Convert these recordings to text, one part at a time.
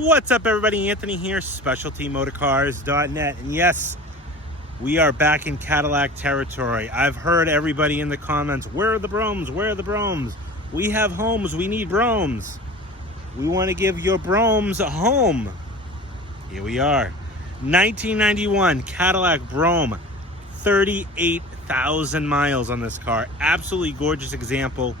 What's up, everybody? Anthony here, specialtymotorcars.net. And yes, we are back in Cadillac territory. I've heard everybody in the comments, where are the Broughams? Where are the Broughams? We have homes, we need Broughams. We want to give your Broughams a home. Here we are. 1991 Cadillac Brougham. 38,000 miles on this car. Absolutely gorgeous example.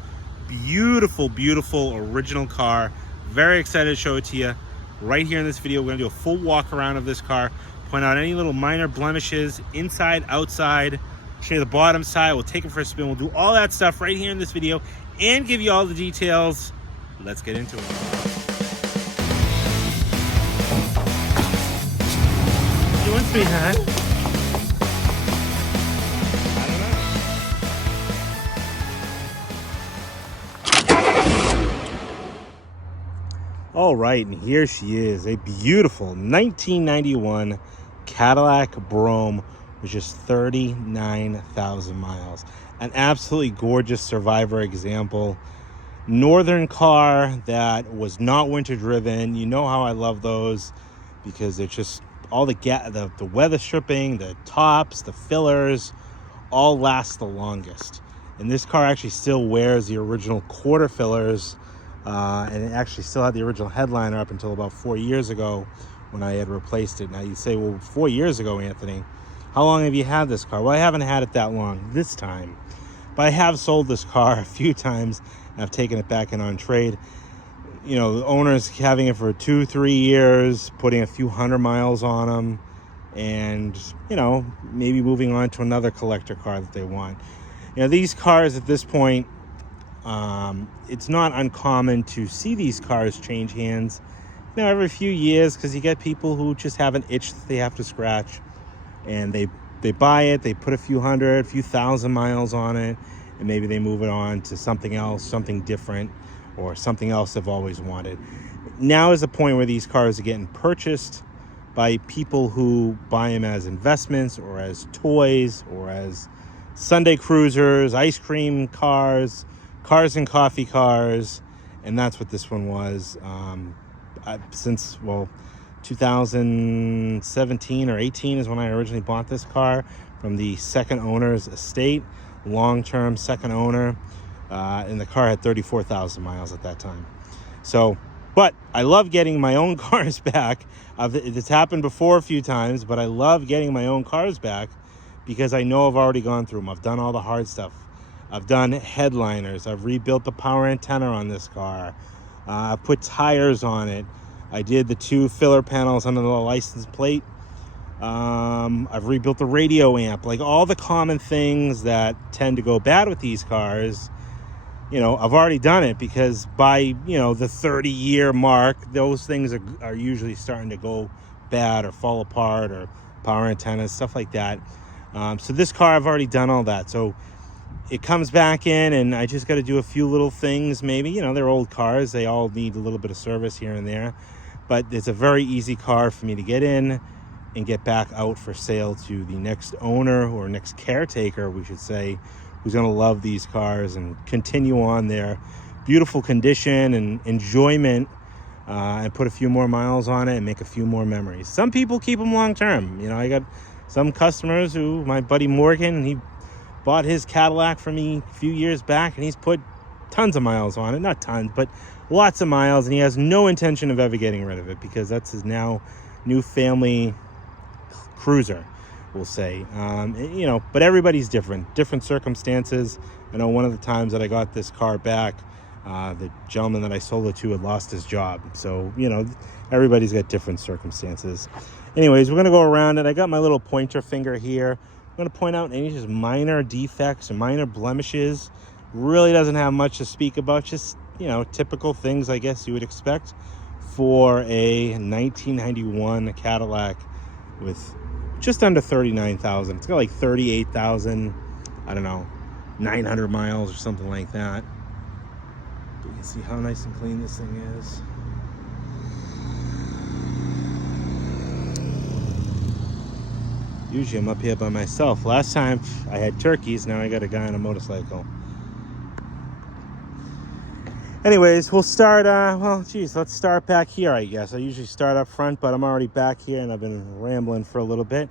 Beautiful, beautiful original car. Very excited to show it to you. Right here in this video, we're going to do a full walk around of this car, point out any little minor blemishes, inside, outside, show you the bottom side. We'll take it for a spin. We'll do all that stuff right here in this video and give you all the details. Let's get into it. What you doing, sweetheart? All right, and here she is, a beautiful 1991 Cadillac Brougham with just 39,000 miles. An absolutely gorgeous survivor example. Northern car that was not winter driven. You know how I love those because they're just all the weather stripping, the tops, the fillers, all last the longest. And this car actually still wears the original quarter fillers. And it actually still had the original headliner up until about 4 years ago when I had replaced it. Now you say, well, 4 years ago, Anthony, how long have you had this car? Well, I haven't had it that long this time, but I have sold this car a few times and I've taken it back in on trade. You know, the owner's having it for 2-3 years, putting a few hundred miles on them, and, you know, maybe moving on to another collector car that they want. You know, these cars at this point, it's not uncommon to see these cars change hands, you know, every few years, because you get people who just have an itch that they have to scratch, and they buy it, they put a few thousand miles on it, and maybe they move it on to something else, something different, or something else they've always wanted. Now is the point where these cars are getting purchased by people who buy them as investments or as toys or as Sunday cruisers, ice cream cars, cars and coffee cars, and that's what this one was. Since 2017 or 18 is when I originally bought this car from the second owner's estate, long-term second owner, and the car had 34,000 miles at that time. So, but I love getting my own cars back. It's happened before a few times, but I love getting my own cars back because I know I've already gone through them. I've done all the hard stuff. I've done headliners. I've rebuilt the power antenna on this car. I put tires on it. I did the 2 filler panels under the license plate. I've rebuilt the radio amp. Like all the common things that tend to go bad with these cars, you know, I've already done it because by, you know, the 30-year mark, those things are usually starting to go bad or fall apart, or power antennas, stuff like that. So this car, I've already done all that. So it comes back in and I just got to do a few little things. Maybe, you know, they're old cars. They all need a little bit of service here and there. But it's a very easy car for me to get in and get back out for sale to the next owner, or next caretaker, we should say, who's going to love these cars and continue on their beautiful condition and enjoyment, and put a few more miles on it and make a few more memories. Some people keep them long term. You know, I got some customers who, my buddy Morgan, he bought his Cadillac for me a few years back, and he's put tons of miles on it. Not tons, but lots of miles, and he has no intention of ever getting rid of it because that's his now new family cruiser, we'll say. You know, but everybody's different circumstances. I know one of the times that I got this car back, the gentleman that I sold it to had lost his job. So, you know, everybody's got different circumstances. Anyways, we're going to go around it. I got my little pointer finger here. I'm going to point out any just minor defects and minor blemishes. Really doesn't have much to speak about. Just, you know, typical things I guess you would expect for a 1991 Cadillac with just under 39,000. It's got like 38,000, I don't know, 900 miles or something like that. But you can see how nice and clean this thing is. Usually I'm up here by myself. Last time I had turkeys, now I got a guy on a motorcycle. Anyways, we'll start, well, geez, let's start back here, I guess. I usually start up front, but I'm already back here and I've been rambling for a little bit.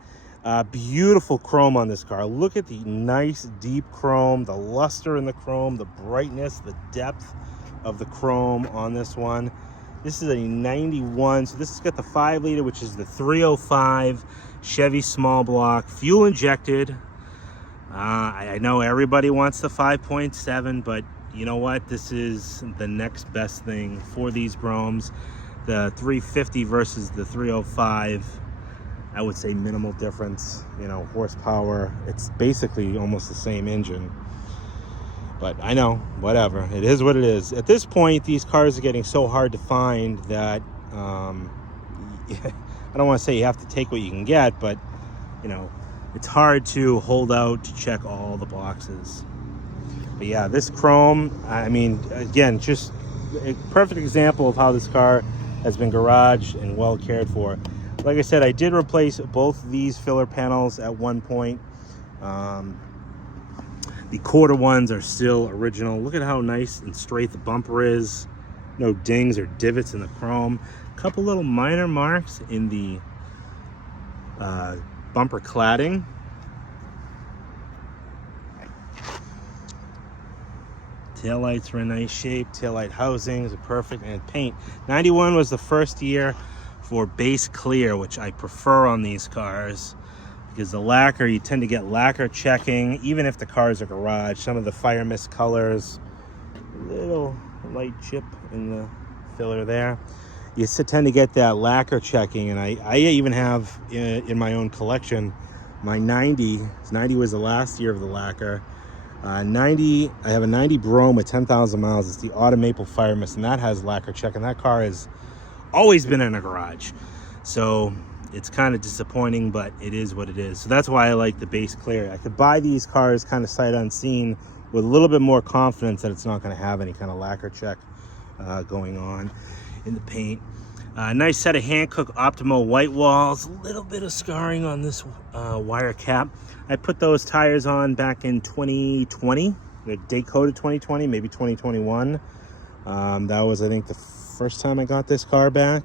Beautiful chrome on this car. Look at the nice deep chrome, the luster in the chrome, the brightness, the depth of the chrome on this one. This is a 91, so this has got the 5-liter, which is the 305 Chevy small block, fuel injected. I know everybody wants the 5.7, but you know what? This is the next best thing for these Broughams. The 350 versus the 305, I would say minimal difference. You know, horsepower, it's basically almost the same engine. But I know, whatever. It is what it is. At this point, these cars are getting so hard to find that I don't want to say you have to take what you can get, but you know, it's hard to hold out to check all the boxes. But yeah, this chrome, I mean, again, just a perfect example of how this car has been garaged and well cared for. Like I said, I did replace both these filler panels at one point. The quarter ones are still original. Look at how nice and straight the bumper is. No dings or divots in the chrome. A couple little minor marks in the bumper cladding. Taillights are in nice shape. Taillight housings are perfect, and paint. 91 was the first year for base clear, which I prefer on these cars, because the lacquer, you tend to get lacquer checking, even if the cars are garage. Some of the fire mist colors, little light chip in the filler there. You tend to get that lacquer checking, and I even have in my own collection my 90 was the last year of the lacquer. 90, I have a 90 Brougham with 10,000 miles. It's the Auto Maple Fire Mist, and that has lacquer check, and that car has always been in a garage. So it's kind of disappointing, but it is what it is. So that's why I like the base clear. I could buy these cars kind of sight unseen with a little bit more confidence that it's not going to have any kind of lacquer check going on in the paint. Nice set of Hankook Optimo white walls. A little bit of scarring on this wire cap. I put those tires on back in 2020. They're day coded 2020, maybe 2021. That was, I think, the first time I got this car back.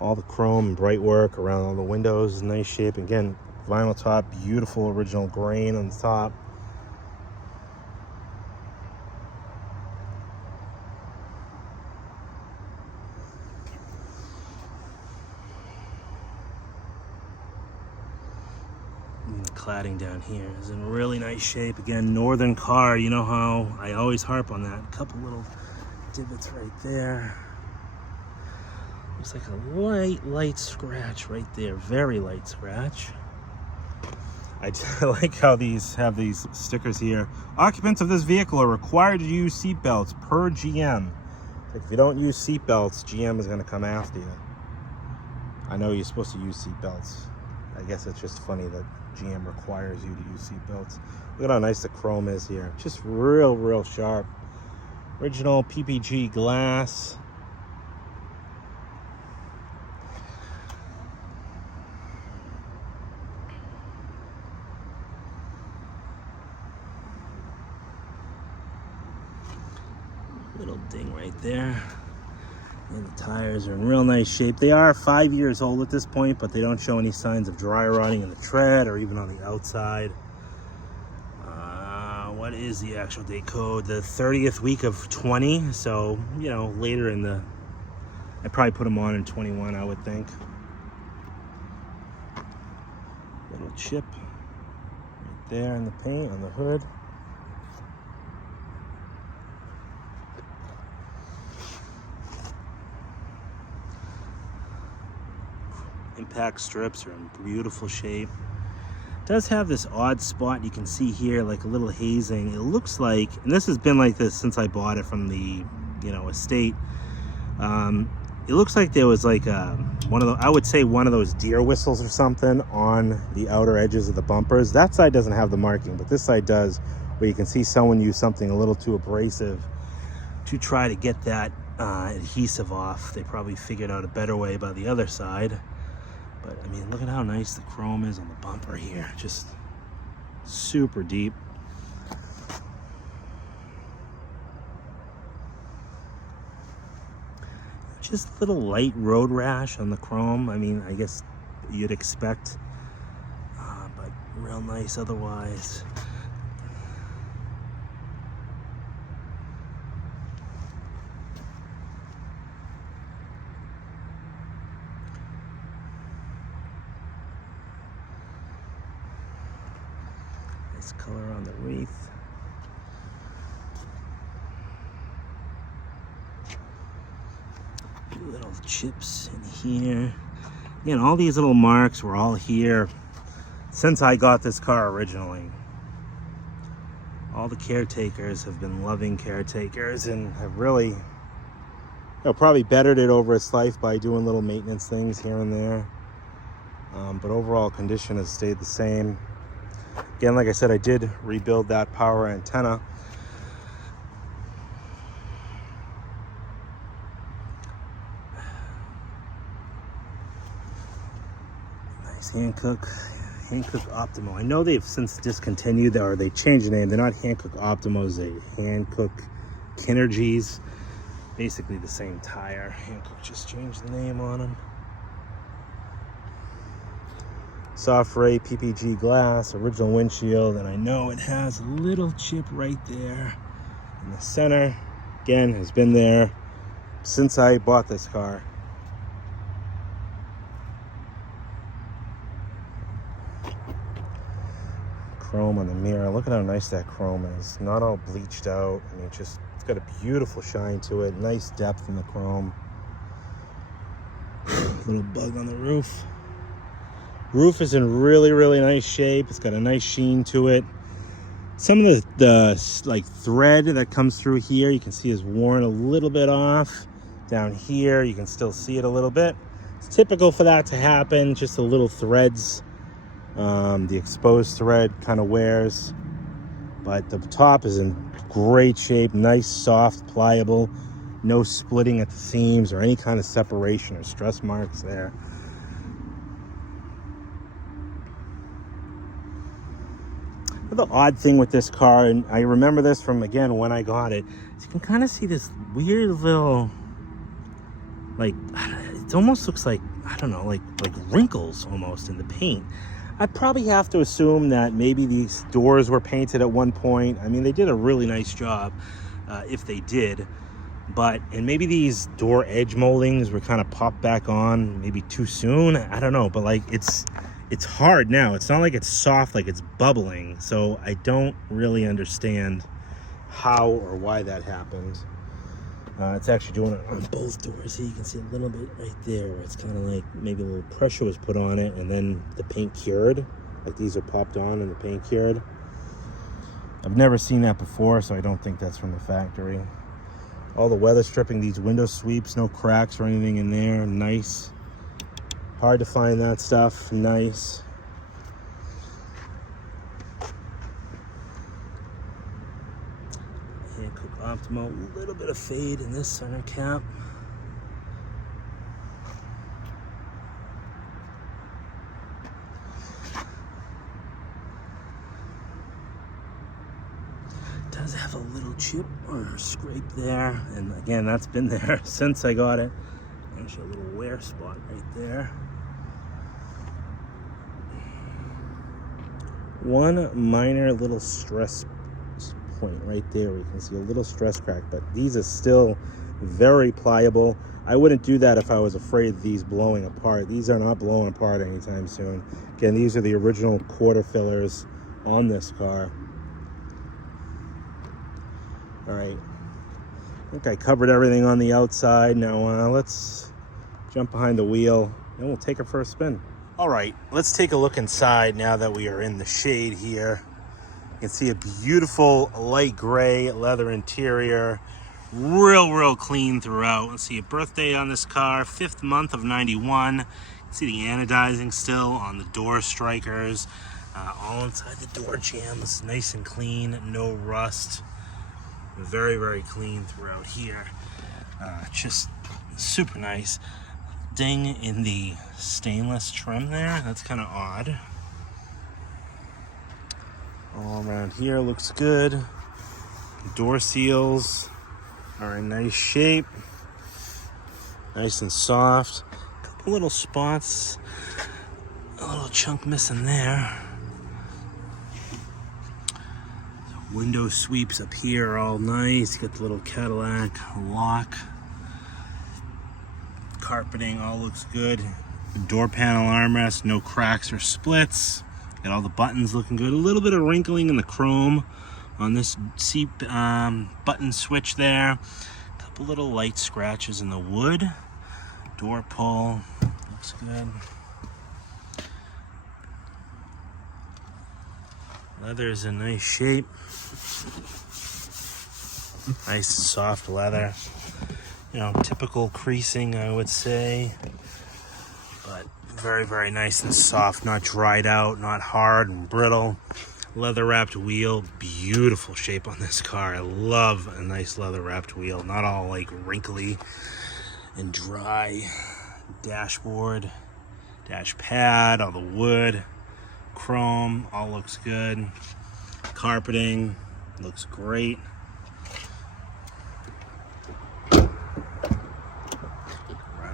All the chrome and bright work around all the windows is nice shape. Again, vinyl top, beautiful original grain on the top. Cladding down here is in really nice shape. Again, northern car, you know how I always harp on that. A couple little divots right there. Looks like a light scratch right there. Very light scratch. I like how these have these stickers here. Occupants of this vehicle are required to use seatbelts per GM. If you don't use seatbelts, GM is going to come after you. I know you're supposed to use seatbelts. I guess it's just funny that GM requires you to use seatbelts. Look at how nice the chrome is here. Just real sharp. Original PPG glass. Little ding right there. And the tires are in real nice shape. They are 5 years old at this point, but they don't show any signs of dry rotting in the tread or even on the outside. What is the actual date code? The 30th week of 20. So, you know, later in the... I probably put them on in 21, I would think. Little chip right there in the paint on the hood. Impact strips are in beautiful shape. It does have this odd spot you can see here, like a little hazing. It looks like, and this has been like this since I bought it from the, you know, estate. It looks like there was like one of the, I would say one of those deer whistles or something on the outer edges of the bumpers. That side doesn't have the marking, but this side does, where you can see someone use something a little too abrasive to try to get that adhesive off. They probably figured out a better way by the other side. But I mean, look at how nice the chrome is on the bumper here. Just super deep. Just a little light road rash on the chrome. I mean, I guess you'd expect, but real nice otherwise. Nice color on the wreath. Little chips in here. Again, all these little marks were all here since I got this car originally. All the caretakers have been loving caretakers and have really, you know, probably bettered it over its life by doing little maintenance things here and there. But overall condition has stayed the same. Again, like I said, I did rebuild that power antenna. Hankook Optimo. I know they've since discontinued, or they changed the name. They're not Hankook Optimos, they Hankook Kinergies. Basically the same tire. Hankook just changed the name on them. Soft Ray PPG glass, original windshield, and I know it has a little chip right there in the center. Again, has been there since I bought this car. Chrome on the mirror. Look at how nice that chrome is. Not all bleached out. I mean, it's got a beautiful shine to it. Nice depth in the chrome. Little bug on the roof. Roof is in really nice shape. It's got a nice sheen to it. Some of the like thread that comes through here, you can see is worn a little bit off. Down here, you can still see it a little bit. It's typical for that to happen. Just the little threads. The exposed thread kind of wears, but the top is in great shape. Nice, soft, pliable. No splitting at the seams or any kind of separation or stress marks there. The odd thing with this car, and I remember this from, again, when I got it, is you can kind of see this weird little, like, it almost looks like, I don't know, like wrinkles almost in the paint. I'd probably have to assume that maybe these doors were painted at one point. I mean, they did a really nice job, if they did. And maybe these door edge moldings were kind of popped back on maybe too soon. I don't know, but like it's hard now. It's not like it's soft, like it's bubbling. So I don't really understand how or why that happened. It's actually doing it on both doors. So you can see a little bit right there where it's kind of like maybe a little pressure was put on it and then the paint cured. Like these are popped on and the paint cured. I've never seen that before, so I don't think that's from the factory. All the weather stripping, these window sweeps, no cracks or anything in there. Nice. Hard to find that stuff. Nice. Hankook Optimo, a little bit of fade in this center cap. Does have a little chip or scrape there, and again, that's been there since I got it. Actually, a little wear spot right there. One minor little stress point right there. We can see a little stress crack, but these are still very pliable. I wouldn't do that if I was afraid of these blowing apart. These are not blowing apart anytime soon. Again, these are the original quarter fillers on this car. All right, I think I covered everything on the outside. Now let's jump behind the wheel and we'll take it for a spin. All right, let's take a look inside now that we are in the shade here. You can see a beautiful light gray leather interior, real clean throughout. Let's see a birthday on this car, 5th month of 91. You can see the anodizing still on the door strikers, all inside the door jambs, nice and clean, no rust. Very clean throughout here. Just super nice. Ding in the stainless trim there. That's kind of odd. All around here looks good. Door seals are in nice shape. Nice and soft. A couple little spots. A little chunk missing there. Window sweeps up here are all nice. You got the little Cadillac lock. Carpeting all looks good. Door panel armrest, no cracks or splits. Got all the buttons looking good. A little bit of wrinkling in the chrome on this seat button switch there. A couple little light scratches in the wood. Door pull looks good. Leather is in nice shape. Nice soft leather. You know, typical creasing, I would say. But very, very nice and soft, not dried out, not hard and brittle. Leather wrapped wheel, beautiful shape on this car. I love a nice leather wrapped wheel, not all like wrinkly and dry. Dashboard, dash pad, all the wood, chrome, all looks good. Carpeting looks great. Around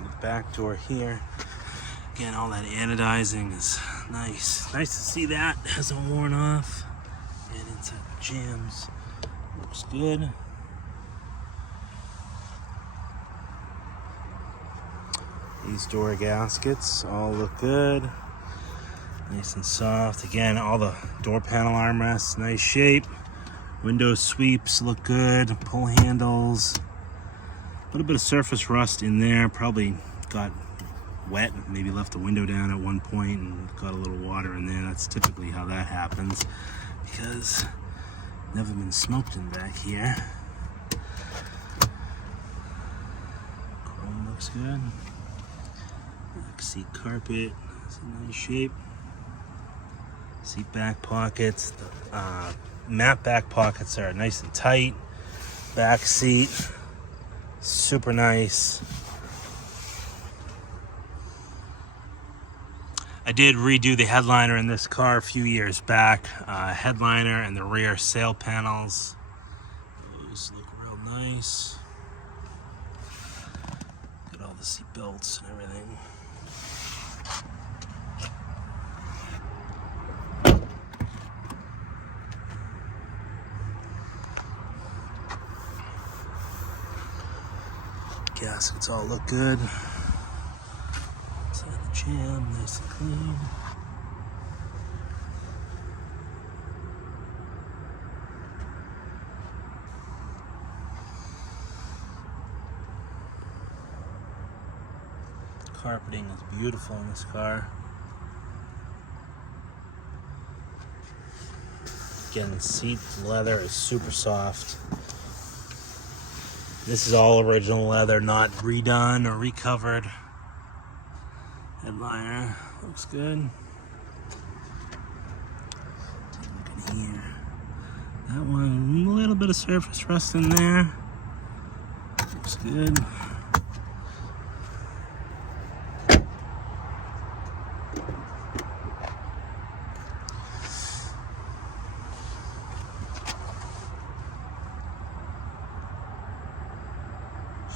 the back door here. Again, all that anodizing is nice. Nice to see that hasn't worn off. And inside the jams looks good. These door gaskets all look good. Nice and soft. Again, all the door panel armrests, nice shape. Window sweeps look good. Pull handles. A little bit of surface rust in there. Probably got wet. Maybe left the window down at one point and got a little water in there. That's typically how that happens because never been smoked in back here. Chrome looks good. Back seat carpet. It's in nice shape. Seat back pockets. The matte back pockets are nice and tight. Back seat, super nice. I did redo the headliner in this car a few years back. Headliner and the rear sail panels. Those look real nice. Got all the seat belts and everything. Gaskets all look good. Inside the jam, nice and clean. Carpeting is beautiful in this car. Again, the seat leather is super soft. This is all original leather, not redone or recovered. Headliner looks good. Take a look at here. That one, a little bit of surface rust in there. Looks good.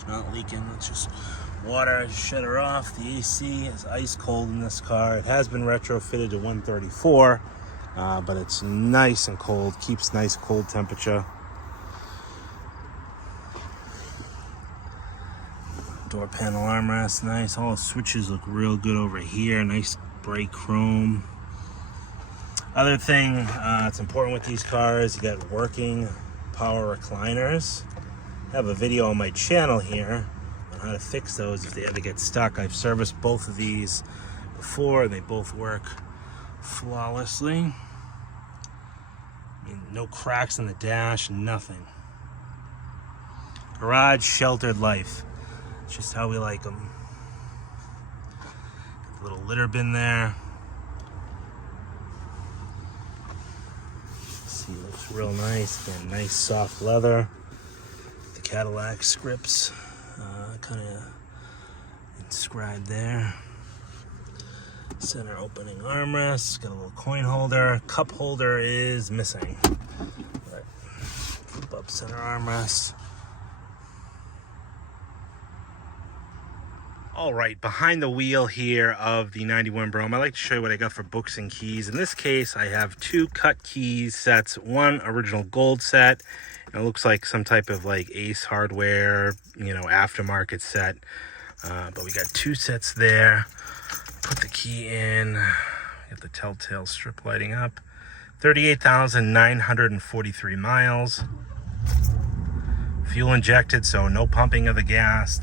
Not leaking, it's just water. I just shut her off. The AC is ice cold in this car. It has been retrofitted to 134, but it's nice and cold, keeps nice cold temperature. Door panel armrest, nice. All the switches look real good over here. Nice bright chrome. Other thing that's important with these cars, you got working power recliners. I have a video on my channel here on how to fix those if they ever get stuck. I've serviced both of these before and they both work flawlessly. I mean, no cracks in the dash, nothing. Garage sheltered life. It's just how we like them. Got the little litter bin there. See, it looks real nice. Again, nice soft leather. Cadillac scripts kind of inscribed there. Center opening armrest, got a little coin holder. Cup holder is missing. Right. Flip up center armrest. All right, behind the wheel here of the 91 Brougham, I like to show you what I got for books and keys. In this case, I have two cut keys sets, one original gold set, and it looks like some type of like Ace Hardware, you know, aftermarket set. But we got two sets there. Put the key in, get the telltale strip lighting up. 38,943 miles. Fuel injected, so no pumping of the gas.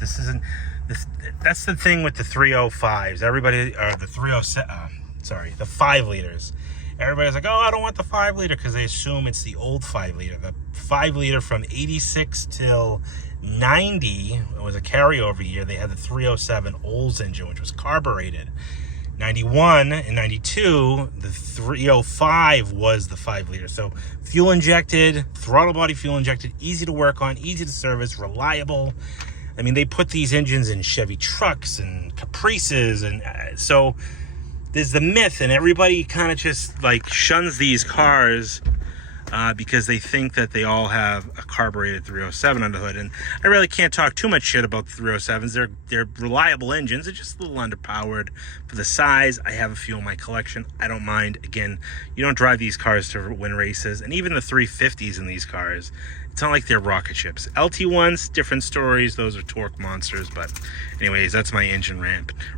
That's the thing with the 305s. Everybody, or the 307, the 5 liters. Everybody's like, oh, I don't want the 5 liter, because they assume it's the old 5 liter. The 5 liter from 86 till 90, it was a carryover year. They had the 307 Olds engine, which was carbureted. 91 and 92, the 305 was the 5 liter. So fuel injected, throttle body fuel injected, easy to work on, easy to service, reliable. I mean, they put these engines in Chevy trucks and Caprices, and so there's the myth, and everybody kind of just like shuns these cars because they think that they all have a carbureted 307 under the hood. And I really can't talk too much shit about the 307s. They're reliable engines. They're just a little underpowered for the size. I have a few in my collection. I don't mind. Again, you don't drive these cars to win races, and even the 350s in these cars, it's not like they're rocket ships. LT1s, different stories. Those are torque monsters. But anyways, that's my engine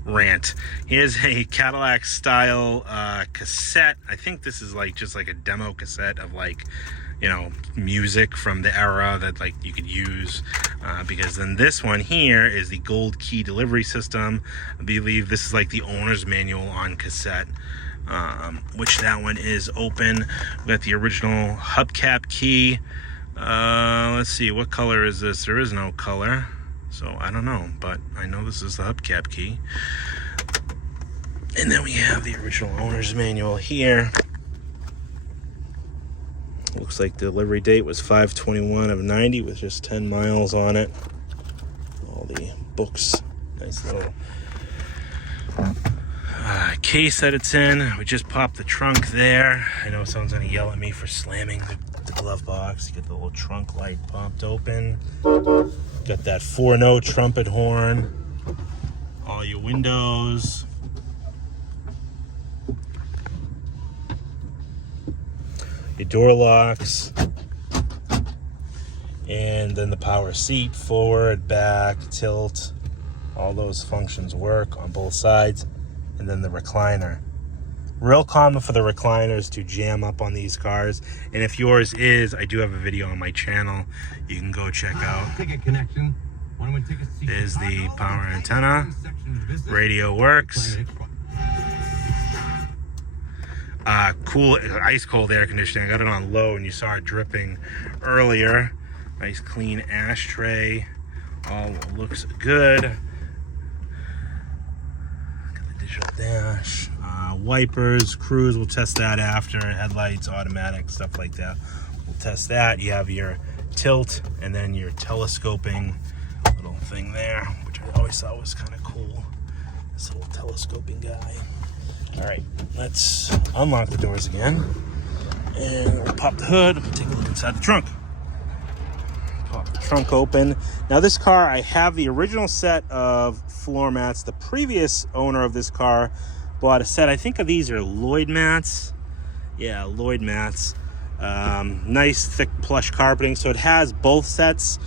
rant. Here's a Cadillac style cassette. I think this is like just like a demo cassette of like, you know, music from the era that like you could use, because then this one here is the gold key delivery system. I believe this is like the owner's manual on cassette, which that one is open. We got the original hubcap key. Let's see, what color is this? There is no color, so I don't know, but I know this is the hubcap key. And then we have the original owner's manual here. Looks like the delivery date was 5/21 of 90 with just 10 miles on it. All the books, nice little case that it's in. We just popped the trunk there. I know someone's gonna yell at me for slamming the glove box. You get the little trunk light popped open. Got that 4-note trumpet horn. All your windows. Your door locks. And then the power seat, forward, back, tilt. All those functions work on both sides. And then the recliner. Real common for the recliners to jam up on these cars, and if yours is, I do have a video on my channel you can go check out. There's the power antenna. Radio works. Cool, ice cold air conditioning. I got it on low and you saw it dripping earlier. Nice clean ashtray. All looks good. Got the digital dash. Wipers, cruise, we'll test that after. Headlights, automatic, stuff like that. We'll test that. You have your tilt and then your telescoping little thing there, which I always thought was kind of cool. This little telescoping guy. All right, let's unlock the doors again. And we'll pop the hood. We'll take a look inside the trunk. Pop the trunk open. Now this car, I have the original set of floor mats. The previous owner of this car bought a set. I think of these are Lloyd mats. Yeah, Lloyd mats. Nice thick plush carpeting. So it has both sets.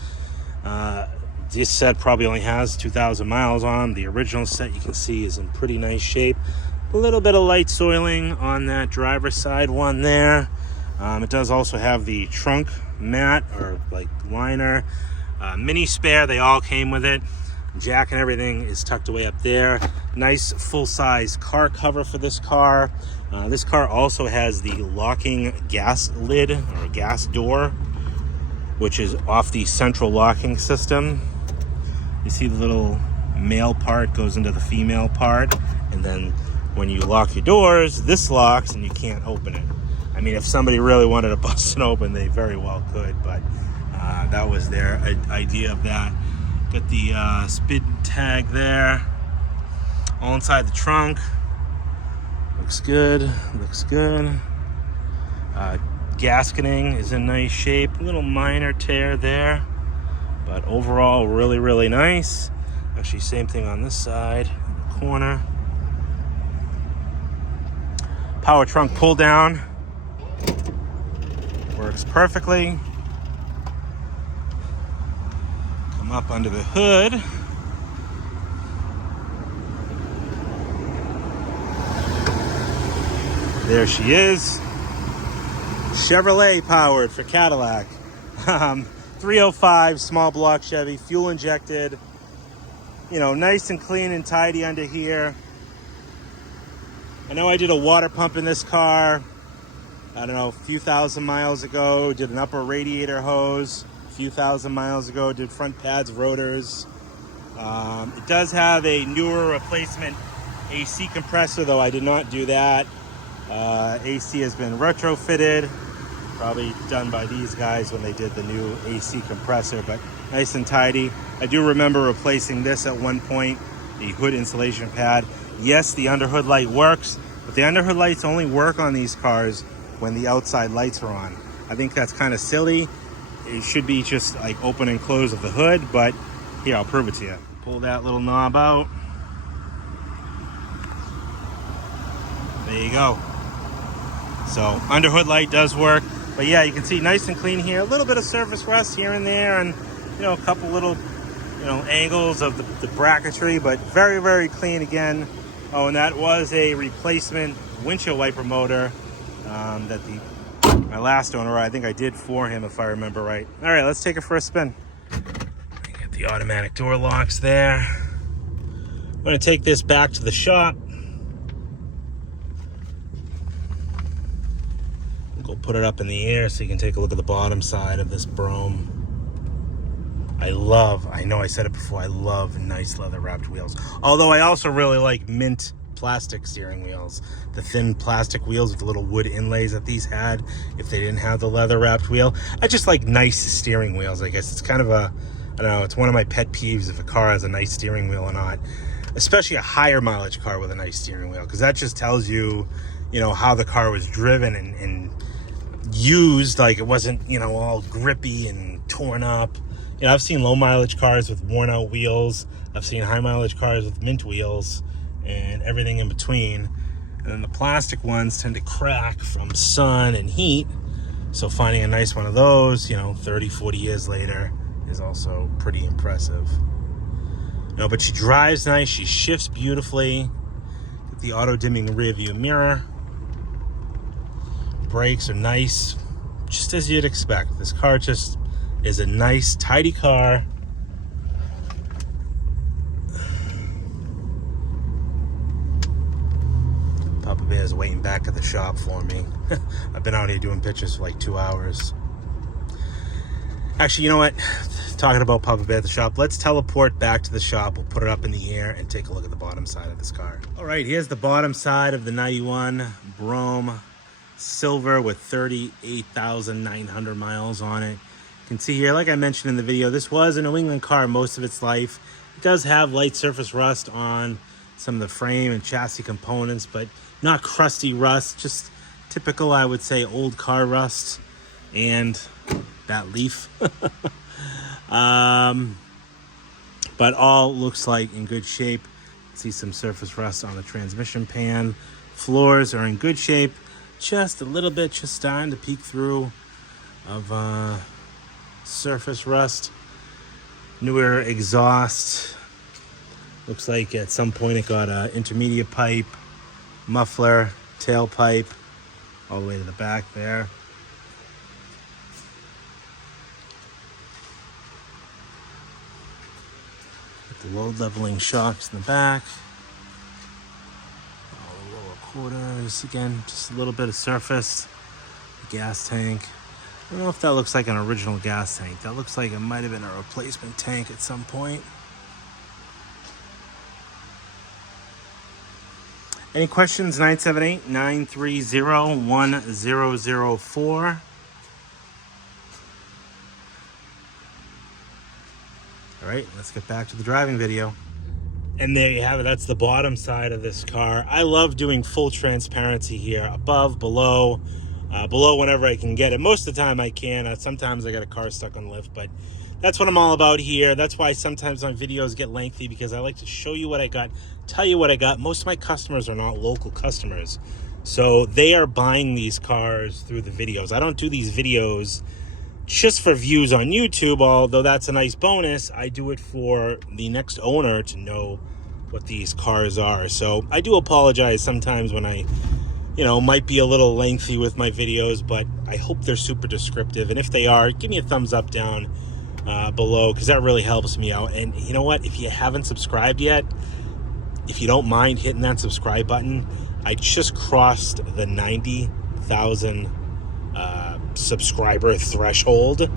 This set probably only has 2,000 miles on. The original set you can see is in pretty nice shape. A little bit of light soiling on that driver's side one there. It does also have the trunk mat or like liner. Mini spare, they all came with it. Jack and everything is tucked away up there. Nice full-size car cover for this car. This car also has the locking gas lid or gas door, which is off the central locking system. You see the little male part goes into the female part, and then when you lock your doors, this locks and you can't open it. I mean, if somebody really wanted to bust it open, they very well could, but that was their idea of that. Got the speed tag there, all inside the trunk. Looks good, looks good. Gasketing is in nice shape. A little minor tear there, but overall really, really nice. Actually, same thing on this side, corner. Power trunk pull down. Works perfectly. Come up under the hood. There she is. Chevrolet powered for Cadillac. 305 small block Chevy, fuel injected. You know, nice and clean and tidy under here. I know I did a water pump in this car, I don't know, a few thousand miles ago. Did an upper radiator hose a few thousand miles ago. Did front pads, rotors. It does have a newer replacement AC compressor, though I did not do that. AC has been retrofitted, probably done by these guys when they did the new AC compressor, but nice and tidy. I do remember replacing this at one point, the hood insulation pad. Yes, the underhood light works, but the underhood lights only work on these cars when the outside lights are on. I think that's kind of silly. It should be just like open and close of the hood, but here, I'll prove it to you. Pull that little knob out. There you go. So underhood light does work, but yeah, you can see nice and clean here. A little bit of surface rust here and there, and you know, a couple little, you know, angles of the bracketry, but very, very clean again. Oh, and that was a replacement windshield wiper motor that my last owner, I think I did for him, if I remember right. All right, let's take it for a spin. Get the automatic door locks there. I'm going to take this back to the shop. Go put it up in the air so you can take a look at the bottom side of this Brougham. I know I said it before, I love nice leather wrapped wheels. Although I also really like mint plastic steering wheels. The thin plastic wheels with the little wood inlays that these had, if they didn't have the leather wrapped wheel. I just like nice steering wheels, I guess. It's kind of a, I don't know, it's one of my pet peeves if a car has a nice steering wheel or not. Especially a higher mileage car with a nice steering wheel, because that just tells you, you know, how the car was driven and used. Like it wasn't, you know, all grippy and torn up. You know, I've seen low mileage cars with worn out wheels. I've seen high mileage cars with mint wheels and everything in between. And then the plastic ones tend to crack from sun and heat. So finding a nice one of those, you know, 30, 40 years later is also pretty impressive. No, but she drives nice. She shifts beautifully. Get the auto dimming rear view mirror. Brakes are nice, just as you'd expect. This car just is a nice, tidy car. Papa Bear's waiting back at the shop for me. I've been out here doing pictures for like 2 hours. Actually, you know what? Talking about Papa Bear at the shop, let's teleport back to the shop. We'll put it up in the air and take a look at the bottom side of this car. All right, here's the bottom side of the 91 Brougham Silver with 38,900 miles on it. You can see here, like I mentioned in the video, this was a New England car most of its life. It does have light surface rust on some of the frame and chassis components, but not crusty rust, just typical, I would say, old car rust. And that leaf. But all looks like in good shape. See some surface rust on the transmission pan. Floors are in good shape. Just a little bit, just starting to peek through of surface rust. Newer exhaust. Looks like at some point it got an intermediate pipe, muffler, tailpipe, all the way to the back there. The load leveling shocks in the back. All the lower quarters, again, just a little bit of surface. The gas tank. I don't know if that looks like an original gas tank. That looks like it might have been a replacement tank at some point. Any questions? 978-930-1004. All right, let's get back to the driving video. And there you have it. That's the bottom side of this car. I love doing full transparency here, above, below, below whenever I can get it. Most of the time I can. Sometimes I got a car stuck on lift, but that's what I'm all about here. That's why sometimes my videos get lengthy, because I like to show you what I got, tell you what I got. Most of my customers are not local customers, so they are buying these cars through the videos. I don't do these videos just for views on YouTube, although that's a nice bonus. I do it for the next owner to know what these cars are. So I do apologize sometimes when I, might be a little lengthy with my videos, but I hope they're super descriptive. And if they are, give me a thumbs up down below, because that really helps me out. And you know what? If you haven't subscribed yet, if you don't mind hitting that subscribe button, I just crossed the 90,000 subscriber threshold.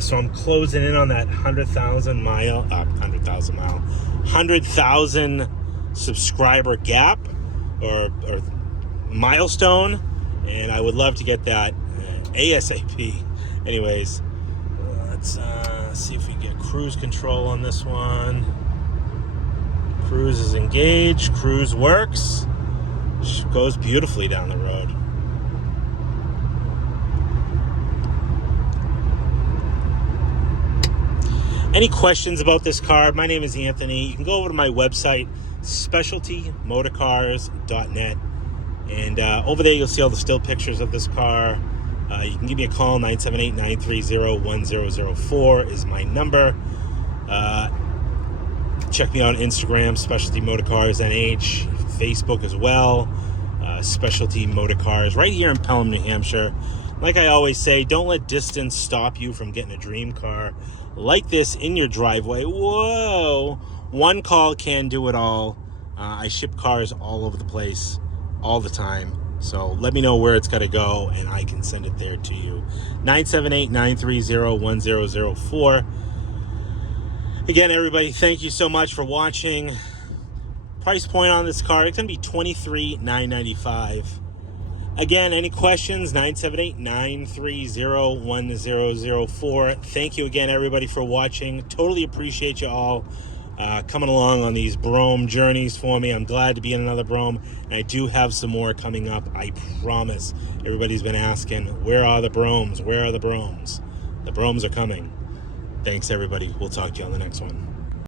So I'm closing in on that 100,000 subscriber gap or milestone, and I would love to get that ASAP. Anyways, let's see if we can get cruise control on this one. Cruise is engaged. Cruise works. Goes beautifully down the road. Any questions about this car? My name is Anthony. You can go over to my website, specialtymotorcars.net, and over there you'll see all the still pictures of this car. You can give me a call. 978-930-1004 is my number. Check me out on Instagram, Specialty Motorcars NH, Facebook as well, Specialty Motorcars, right here in Pelham, New Hampshire. Like I always say, don't let distance stop you from getting a dream car like this in your driveway. Whoa! One call can do it all. I ship cars all over the place, all the time. So let me know where it's got to go, and I can send it there to you. 978-930-1004. Again, everybody, thank you so much for watching. Price point on this car, it's going to be $23,995. Again, any questions? 978-930-1004. Thank you again, everybody, for watching. Totally appreciate you all coming along on these Brougham journeys for me. I'm glad to be in another Brougham, and I do have some more coming up, I promise. Everybody's been asking, where are the Broughams? Where are the Broughams? The Broughams are coming. Thanks, everybody. We'll talk to you on the next one.